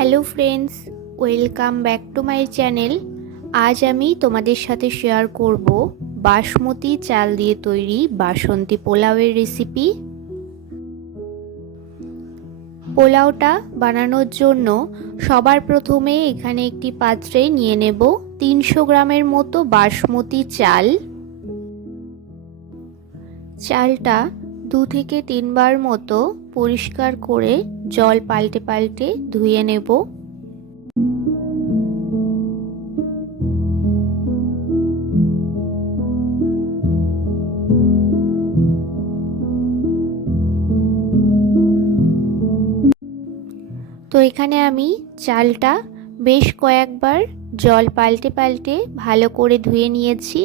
Hello friends, welcome back to my channel. আজ আমি তোমাদের সাথে শেয়ার করব বাসমতি চাল দিয়ে তৈরি বাসন্তী পোলাওয়ের রেসিপি। পোলাওটা বানানোর জন্য সবার প্রথমে এখানে একটি পাত্রে নিয়ে নেব 300 গ্রামের মতো বাসমতি চাল। চালটা 2 থেকে 3 বার মতো পরিষ্কার করে জল পাল্টে পাল্টে ধুয়ে নেব। তো এখানে আমি চালটা বেশ কয়েকবার জল পাল্টে পাল্টে ভালো করে ধুয়ে নিয়েছি।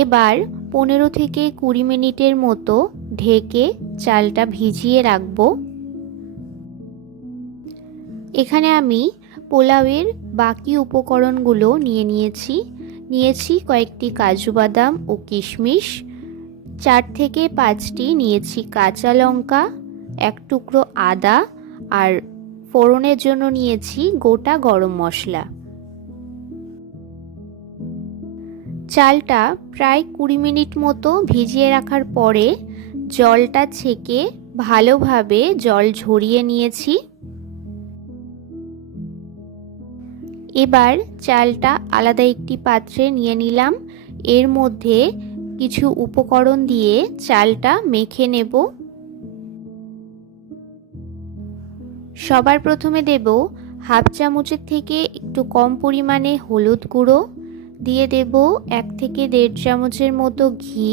এবার 15 থেকে 20 মিনিটের মতো ঢেকে চালটা ভিজিয়ে রাখব। এখানে আমি পোলাওয়ের বাকি উপকরণগুলো নিয়েছি কয়েকটি কাজু বাদাম ও কিশমিশ, 4 থেকে 5টি নিয়েছি কাঁচা লঙ্কা, এক টুকরো আদা, আর ফোড়নের জন্য নিয়েছি গোটা গরম মশলা। চালটা প্রায় 20 মিনিট মতো ভিজিয়ে রাখার পরে জলটা ছেঁকে ভালোভাবে জল ঝরিয়ে নিয়েছি। এবার চালটা আলাদা একটি পাত্রে নিয়ে নিলাম। এর মধ্যে কিছু উপকরণ দিয়ে চালটা মেখে নেব। সবার প্রথমে দেব হাফ চামচের থেকে একটু কম পরিমাণে হলুদ গুঁড়ো, দিয়ে দেব 1 থেকে 1.5 চামচের মতো ঘি,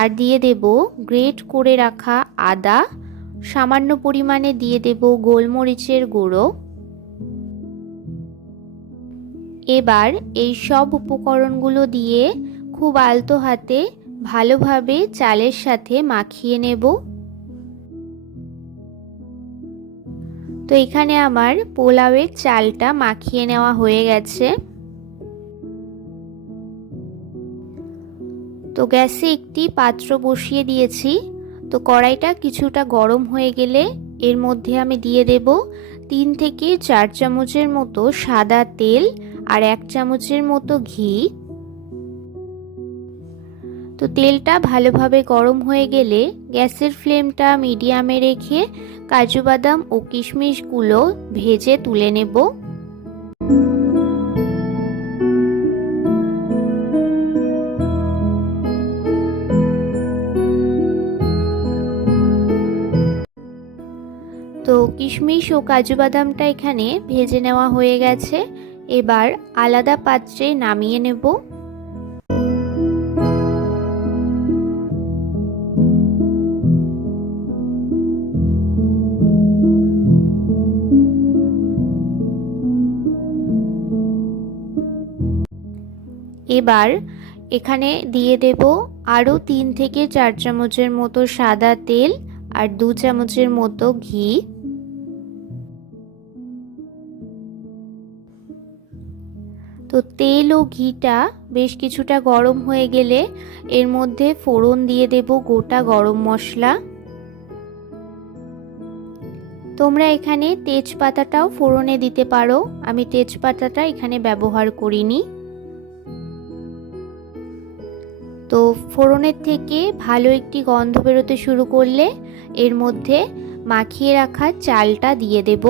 আর দিয়ে দেব গ্রেট করে রাখা আদা, সামান্য পরিমাণে দিয়ে দেব গোলমরিচের গুঁড়ো। এবার এই সব উপকরণগুলো দিয়ে খুব আলতো হাতে ভালোভাবে চালের সাথে মাখিয়ে নেব। তো এখানে আমার পোলাওয়ের চালটা মাখিয়ে নেওয়া হয়ে গেছে। তো গ্যাসে একটি পাত্র বসিয়ে দিয়েছি। তো কড়াইটা কিছুটা গরম হয়ে গেলে এর মধ্যে আমি দিয়ে দেব 3 থেকে 4 চামচের মতো সাদা তেল আর 1 চামচের মতো ঘি। তো তেলটা ভালোভাবে গরম হয়ে গেলে গ্যাসের ফ্লেমটা মিডিয়ামে রেখে কাজু বাদাম ও কিশমিশগুলো ভেজে তুলে নেব। তো কিশমিশ ও কাজু বাদামটা এখানে ভেজে নেওয়া হয়ে গেছে। এবার আলাদা পাত্রে নামিয়ে নেব। এবার এখানে দিয়ে দেব আরও 3 থেকে 4 চামচের মতো সাদা তেল আর 2 চামচের মতো ঘি। তো তেল ও ঘিটা বেশ কিছুটা গরম হয়ে গেলে এর মধ্যে ফোড়ন দিয়ে দেব গোটা গরম মশলা। তোমরা এখানে তেজপাতাটাও ফোড়নে দিতে পারো, আমি তেজপাতাটা এখানে ব্যবহার করিনি। তো ফোড়নের থেকে ভালো একটি গন্ধ বেরোতে শুরু করলে এর মধ্যে মাখিয়ে রাখা চালটা দিয়ে দেব।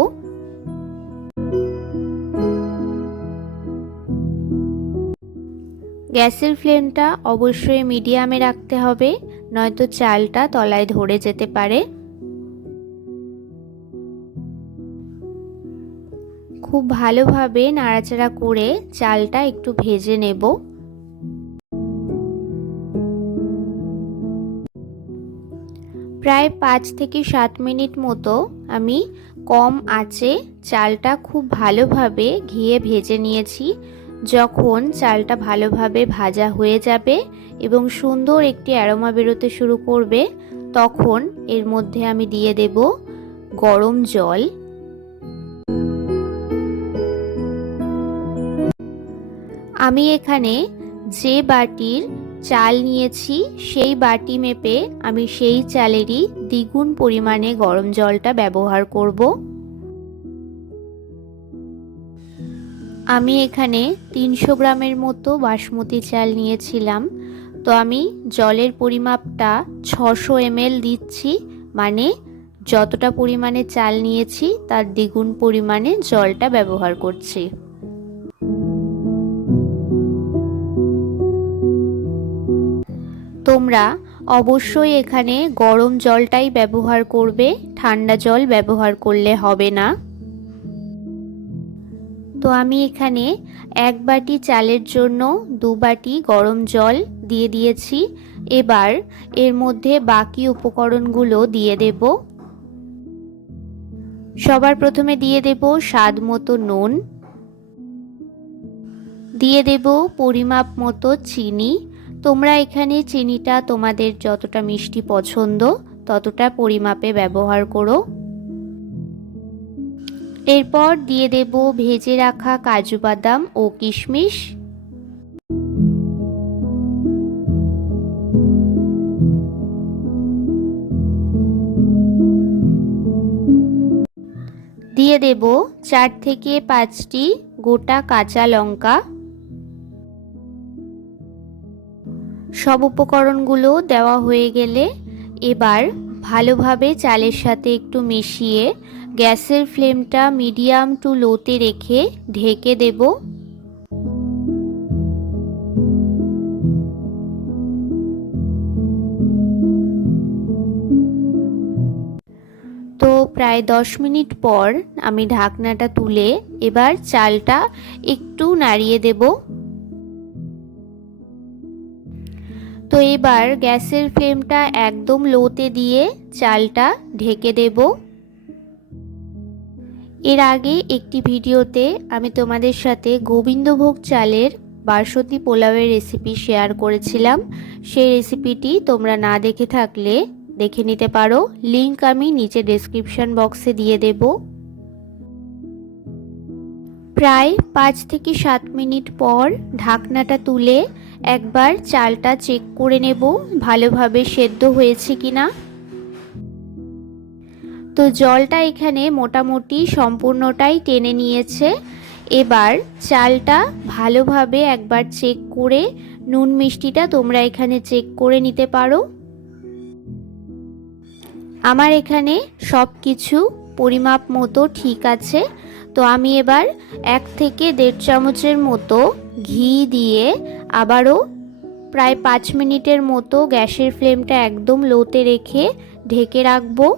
গ্যাসের ফ্লেমটা অবশ্যই মিডিয়ামে রাখতে হবে, নয়তো চালটা তলায় ধরে যেতে পারে। খুব ভালোভাবে নাড়াচাড়া করে চালটা একটু ভেজে নেব। প্রায় 5 থেকে 7 মিনিট মতো আমি কম আঁচে চালটা খুব ভালোভাবে ঘিয়ে ভেজে নিয়েছি। যখন চালটা ভালোভাবে ভাজা হয়ে যাবে এবং সুন্দর একটি অ্যারোমা বেরোতে শুরু করবে, তখন এর মধ্যে আমি দিয়ে দেব গরম জল। আমি এখানে যে বাটির চাল নিয়েছি সেই বাটি মেপে আমি সেই চালেরই দ্বিগুণ পরিমাণে গরম জলটা ব্যবহার করব। আমি এখানে 300 গ্রামের মতো বাসমতি চাল নিয়েছিলাম। তো আমি জলের পরিমাপটা 600 ml দিচ্ছি, মানে যতটা পরিমাণে চাল নিয়েছি তার দ্বিগুণ পরিমাণে জলটা ব্যবহার করছি। তোমরা অবশ্যই এখানে গরম জলটাই ব্যবহার করবে, ঠান্ডা জল ব্যবহার করলে হবে না। তো আমি এখানে 1 বাটি চালের জন্য 2 বাটি গরম জল দিয়ে দিয়েছি। এবার এর মধ্যে বাকি উপকরণগুলো দিয়ে দেব। সবার প্রথমে দিয়ে দেব স্বাদ মতো নুন, দিয়ে দেব পরিমাপ মতো চিনি। তোমরা এখানে চিনিটা তোমাদের যতটা মিষ্টি পছন্দ ততটা পরিমাপে ব্যবহার করো। এরপর দিয়ে দেব ভেজে রাখা কাজু বাদাম ও কিশমিশ। দিয়ে দেব 4 থেকে 5টি গোটা কাঁচা লঙ্কা। সব উপকরণগুলো দেওয়া হয়ে গেলে এবার ভালোভাবে চালের সাথে একটু মিশিয়ে গ্যাসের ফ্লেমটা মিডিয়াম টু লোতে রেখে ঢেকে দেব। তো প্রায় 10 মিনিট পর আমি ঢাকনাটা তুলে এবার চালটা একটু নাড়িয়ে দেব। তো এবার গ্যাসের ফ্লেমটা একদম লোতে দিয়ে চালটা ঢেকে দেব। এর আগে একটি ভিডিওতে আমি তোমাদের সাথে গোবিন্দভোগ চালের বাসমতি পোলাওয়ের রেসিপি শেয়ার করেছিলাম। সেই রেসিপিটি তোমরা না দেখে থাকলে দেখে নিতে পারো, লিংক আমি নিচে ডেসক্রিপশন বক্সে দিয়ে দেব। প্রায় 5 থেকে 7 মিনিট পর ঢাকনাটা তুলে একবার চালটা চেক করে নেব ভালোভাবে সেদ্ধ হয়েছে কিনা। তো জলটা এখানে মোটামুটি সম্পূর্ণটাই টেনে নিয়েছে। এবার চালটা ভালোভাবে একবার চেক করে নুন মিষ্টিটা তোমরা এখানে চেক করে নিতে পারো। আমার এখানে সব কিছু পরিমাপ মতো ঠিক আছে। তো আমি এবার 1 থেকে 1.5 চামচের মতো ঘি দিয়ে আবারও প্রায় 5 মিনিটের মতো গ্যাসের ফ্লেমটা একদম লোতে রেখে ঢেকে রাখবো।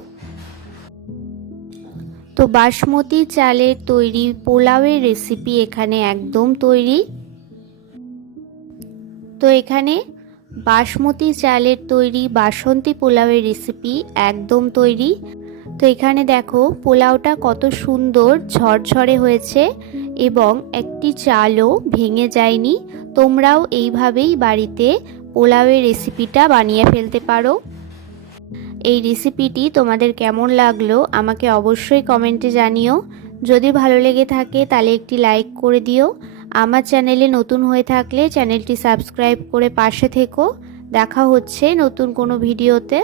তো বাসমতি চালের তৈরি পোলাওয়ের রেসিপি এখানে একদম তৈরি। তো এখানে বাসমতি চালের তৈরি বাসন্তী পোলাওয়ের রেসিপি একদম তৈরি। তো এখানে দেখো পোলাওটা কত সুন্দর ঝরঝরে হয়েছে এবং একটি চালও ভেঙে যায়নি। তোমরাও এইভাবেই বাড়িতে পোলাওয়ের রেসিপিটা বানিয়ে ফেলতে পারো। এই রেসিপিটি তোমাদের কেমন লাগলো আমাকে অবশ্যই কমেন্টে জানিও। যদি ভালো লেগে থাকে তাহলে একটি লাইক করে দিও। আমার চ্যানেলে নতুন হয়ে থাকলে চ্যানেলটি সাবস্ক্রাইব করে পাশে থেকো। দেখা হচ্ছে নতুন কোনো ভিডিওতে।